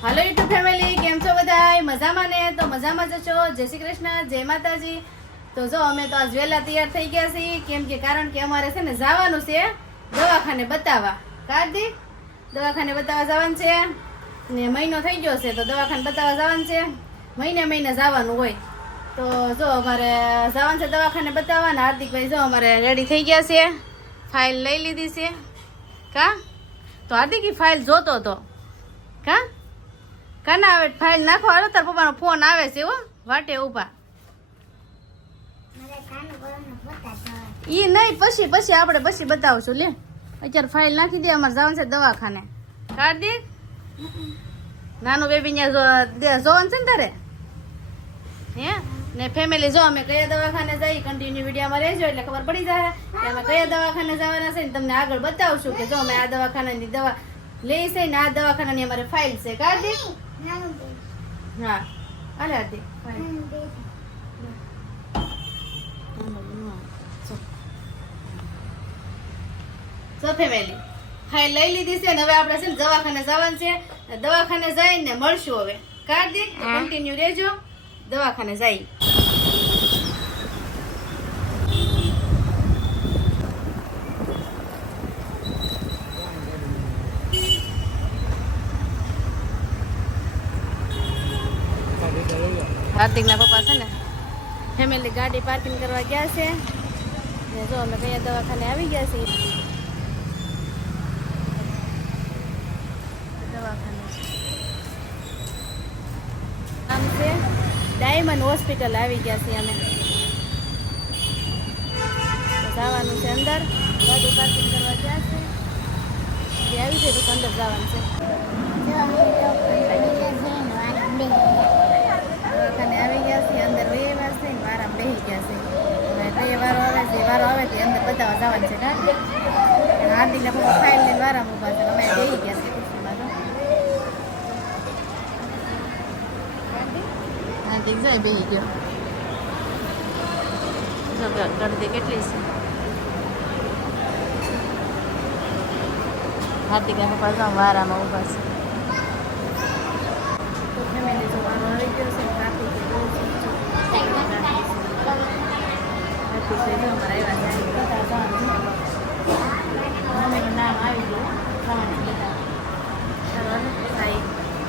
Hello YouTube family केम छो बधाय मजामां ने तो मजामां ज छो। जय श्री कृष्ण जय माताजी। तो जो अमे तो आज वेला तैयार थई गया छे केम के कारण के अमारे छे ने जावानुं छे दवाखाने बतावा। कार्तिक दवाखाने बतावा जवानुं छे ने महीनो थई गयो छे तो दवाखाने बतावा जवानुं छे। महीने महीने जवानुं होय तो जो अमारे जवानुं छे दवाखाने बतावा ने हार्दिक भाई जो अमारे रेडी थई गया छे फाइल लई लीधी छे का। तो हार्दिक की फाइल जोतो तो का કાના આવે ફાઇલ નાખો હાલો તાર પપ્પાનો ફોન આવે છે હો વાટે ઊભા ઈ નહીં પછી આપણે પછી બતાવશું લે અત્યારે ફાઇલ નાખી દે અમારે જવાનું છે દવાખાને। કાર્તિક નાનું બેબી ને જોવાનું છે ને તારે હે ને ફેમિલી જો અમે કયા દવાખાને જઈ કન્ટિન્યુ વિડીયોમાં રહેજો એટલે ખબર પડી જાય કે અમે કયા દવાખાને જવાના છે ને તમને આગળ બતાવશું કે જો અમે આ દવાખાનાની દવા લઈ છે ને આ દવાખાનાની અમારે ફાઇલ છે। કાર્તિક हाँ अरे आदि so ફેમિલી ફાઇલ લઈ લીધી છે ને હવે આપણે છે ને દવાખાને જવાનું છે। દવાખાને જઈને મળશું હવે। કાર્તિક કન્ટિન્યુ રહેજો દવાખાને જઈ। હાર્દિક ના પપ્પા છે ને ફેમિલી ગાડી પાર્કિંગ કરવા ગયા છે ને જો અમે કયા દવાખાને આવી ગયા છીએ દવાખાને આમ છે ડાયમંડ હોસ્પિટલ આવી ગયા છીએ અમે જવાનું છે અંદર ગાડી પાર્કિંગ કરવા ગયા છે જે આવી છે તો અંદર જવાનું છે। દવાખાને આવી ગયા છે અંદર વેવા છે ને વારા બેસી ગયા છે હવે વારો આવે તે અંદર બતાવવા જવાનું છે કારણ હાર્દિકના પપ્પા ફાઇલ લઈને વારામાં ઊભા છે અમે બેસી ગયા છે ખુરશીમાં હાર્દિક જાય બેસી ગયો જો ગળદી કેટલી છે હાર્દિકના પપ્પા જો વારામાં ઊભા છે તો ફેમિલી જો વારો આવી ગયો છે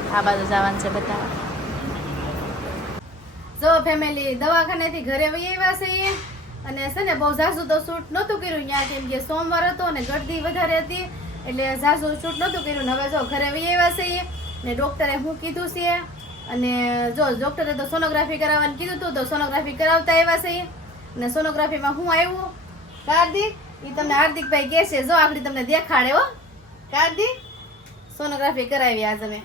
આ બાજુ જવાનું છે બધા જો ફેમિલી દવાખાનેથી ઘરે વહી આવ્યા છે અને છે ને બહુ ઝાઝુ તો શૂટ નહોતું કર્યું ત્યાં કેમ કે સોમવાર હતો ને ગરદી વધારે હતી એટલે ઝાઝુ શૂટ નહોતું કર્યું ને હવે જો ઘરે વહી આવ્યા છે ને ડોક્ટરે શું કીધું છે અને જો ડોક્ટરે તો સોનોગ્રાફી કરાવવાનું કીધું હતું તો સોનોગ્રાફી કરાવતા આવ્યા છે અને સોનોગ્રાફીમાં શું આવ્યું કાર્તિક એ તમને હાર્દિકભાઈ કહે છે જો આપણે તમને દેખાડે હો કાર્તિક સોનોગ્રાફી કરાવી આજ અમે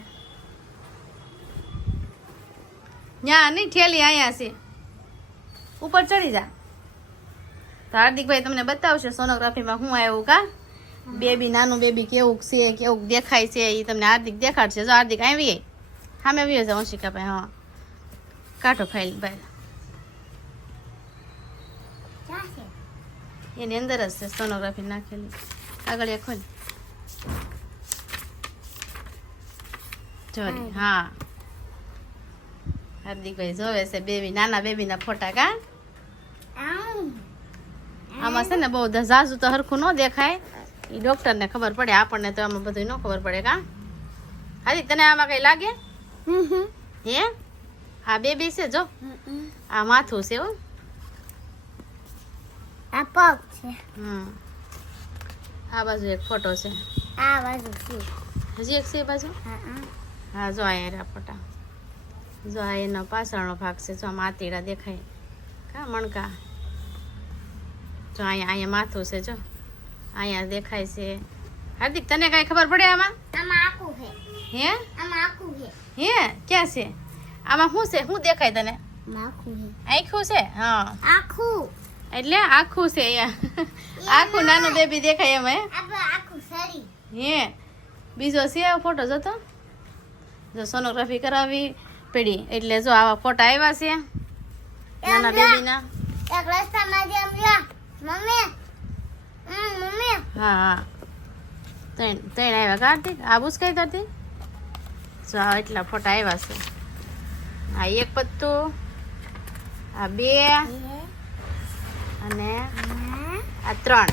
ન્યા નહીં ઠેલી અહીંયા છે ઉપર ચડી જા તો હાર્દિકભાઈ તમને બતાવશે સોનોગ્રાફીમાં શું આવ્યું કા બેબી નાનું બેબી કેવું છે કેવું દેખાય છે એ તમને હાર્દિક દેખાડશે। જો હાર્દિક આવી સામે આવી જાવ અંશિકાભાઈ હા કાઢો ફાઇલ ભાઈ એની અંદર જ છે સોનોગ્રાફી નાખેલી આગળ એક ખોલ જોરી હા હાર્દિકભાઈ જોવે છે બેબી નાના બેબીના ફોટા કા આમાં છે ને બહુ ઝાઝુ તો હરખું ન દેખાય એ ડોક્ટરને ખબર પડે આપણને તો આમાં બધું ન ખબર પડે કા હાર્દિક તને આમાં કઈ લાગે હે આ બેબી છે જો આ માથું છે હો આ પગ છે આ બાજુ એક ફોટો છે આ બાજુ છે હજી એક છે એ બાજુ હા જો આ ફોટા જો આ એનો પાછળનો ભાગ છે જો આમાં આતીડા દેખાય કા મણકા જો અહીંયા માથું છે જો અહીંયા દેખાય છે। હાર્દિક તને કઈ ખબર પડે આમાં આખું છે હે આમાં આખું છે હે ક્યાં છે આમાં શું છે શું દેખાય તને આખું છે આખું છે હા આખું એટલે આખું છે આખું નાનું બેબી દેખાય એમ આખું સરી હે બીજો છે ફોટો જોતો જો સોનોગ્રાફી કરાવી પડી એટલે જો આવા ફોટા આવ્યા છે નાના બેબીના એક રસ્તામાં જેમ લ્યા મમ્મી મમ્મી હા ત્રણ આવ્યા કાર્તિક આ બુસ કઈ તારતી જો આ એટલા ફોટા આવ્યા છે. આ એક પત્તું, આ બે અને આ ત્રણ.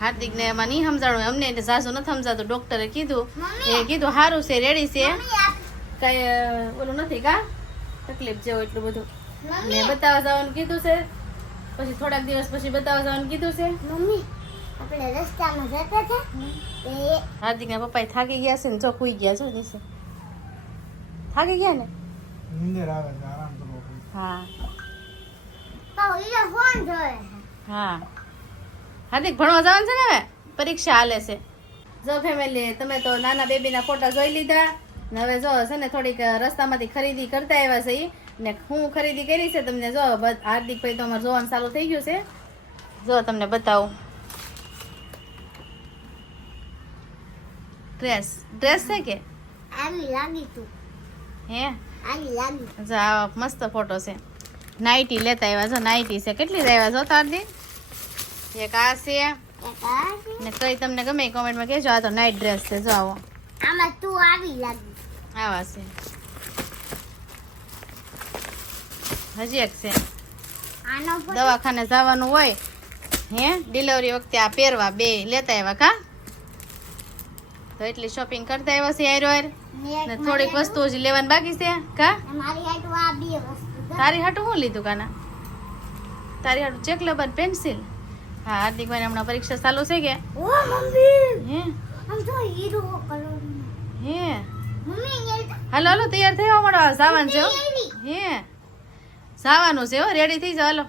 હાર્દિકને એમાં નહીં સમજાણું, અમને એટલે સાસુ નથી સમજાતું. ડોક્ટરે કીધું, એ કીધું સારું છે, રેડી છે, કઈ ઓલું નથી કા તકલીફ જેવું એટલું બધું. ને બતાવવા જવાનું કીધું છે, પછી થોડાક દિવસ પછી બતાવવા જવાનું કીધું છે. મમ્મી આપણે રસ્તામાં જતા હતા તે હાર્દિકના પપ્પા થાકી ગયા છે ને જો સુઈ ગયા છો નીચે. થાકી ગયા ને? નીંદર આવે છે, આરામ કરવો પડે. હા પાઉ ઈ ફોન જોવે છે. હા. હાર્દિક ભણવા જવાનું છે ને, હવે પરીક્ષા હાલે છે. જો ફેમિલી, તમે તો નાના બેબીના ફોટા જોઈ લીધા ને હવે જો છે ને થોડીક રસ્તામાંથી ખરીદી કરતા આવ્યા છે ઈ. ને હું ખરીદી કરી છે તમને જો હાર્દિકભાઈ તો અમારે જોવાનું ચાલુ થઈ ગયું છે. જો તમને બતાવું. ડ્રેસ છે કે આવી લાગી તું હે? આવી લાગી જો આ મસ્ત ફોટો છે. નાઇટી લેતા આવ્યા છો, નાઇટી છે. કેટલી લાવ્યા છો તારદી? એક આ છે ને કઈ તમને ગમે કોમેન્ટમાં કહેજો. આ તો નાઇટ ડ્રેસ છે. જો આવો આમાં તું આવી લાગી આવા છે. હજી એક છે. આનો ફોટો દવાખાને જવાનું હોય હે ડિલિવરી વખતે આ પહેરવા બે લેતા આવ્યા કા. તો એટલી શોપિંગ કરતા આવ્યા છે હારો હાર. ને થોડીક વસ્તુ હજી લેવાની બાકી છે કા. મારી હાટુ આ બે વસ્તુ તારી હાટું શું લીધું કાના? તારી હાટું ચેક લબર પેન્સિલ. હા, હાર્દિકભાઈ હમણાં પરીક્ષા ચાલુ છે કે ઓ મમ્મી હે? આમ તો હીરો કલર હે મમ્મી ये હાલો હાલો તૈયાર થવા મળો, જવાનું છે હો. આવી હે જવાનું છે હો, રેડી થઈ જાવ હાલો.